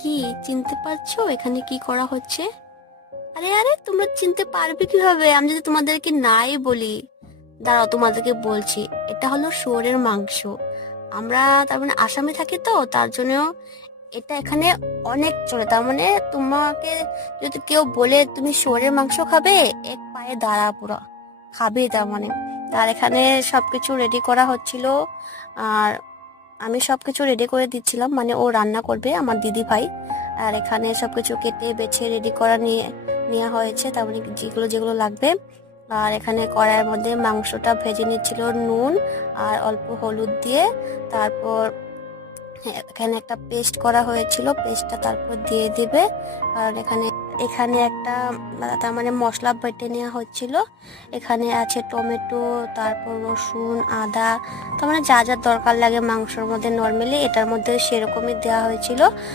কি চিনতে পারছো এখানে কি করা হচ্ছে? আরে আরে, তোমরা চিনতে পারবে কিভাবে আমি যদি তোমাদেরকে নাই বলি? দাঁড়াও, তোমাদেরকে বলছি। এটা হলো শুয়োরের মাংস। আমরা তার মানে আসামে থাকি তো, তার জন্য এটা এখানে অনেক চলে। তার মানে তোমাকে যদি কেউ বলে তুমি শুয়োরের মাংস খাবে, এক পায়ে দাঁড়া পুরো খাবে তার মানে। আর এখানে সবকিছু রেডি করা হচ্ছিল, আর আমি সবকিছু রেডি করে দিচ্ছিলাম, মানে ও রান্না করবে, আমার দিদি ভাই। আর এখানে সবকিছু কেটে বেছে রেডি করা নিয়ে নেওয়া হয়েছে, তার মানে যেগুলো যেগুলো লাগবে। আর এখানে কড়াইয়ের মধ্যে মাংসটা ভেজে নিচ্ছিল নুন আর অল্প হলুদ দিয়ে। তারপর এখানে একটা পেস্ট করা হয়েছিল, পেস্টটা তারপর দিয়ে দিবে। কারণ এখানে এখানে একটা তার মানে মশলা বেটে নেওয়া হচ্ছিল। এখানে আছে টমেটো, তারপর রসুন, আদা, তার মানে যা যা দরকার লাগে মাংসের মধ্যে নর্মালি এটার মধ্যে সেরকমই দেওয়া হয়েছিল।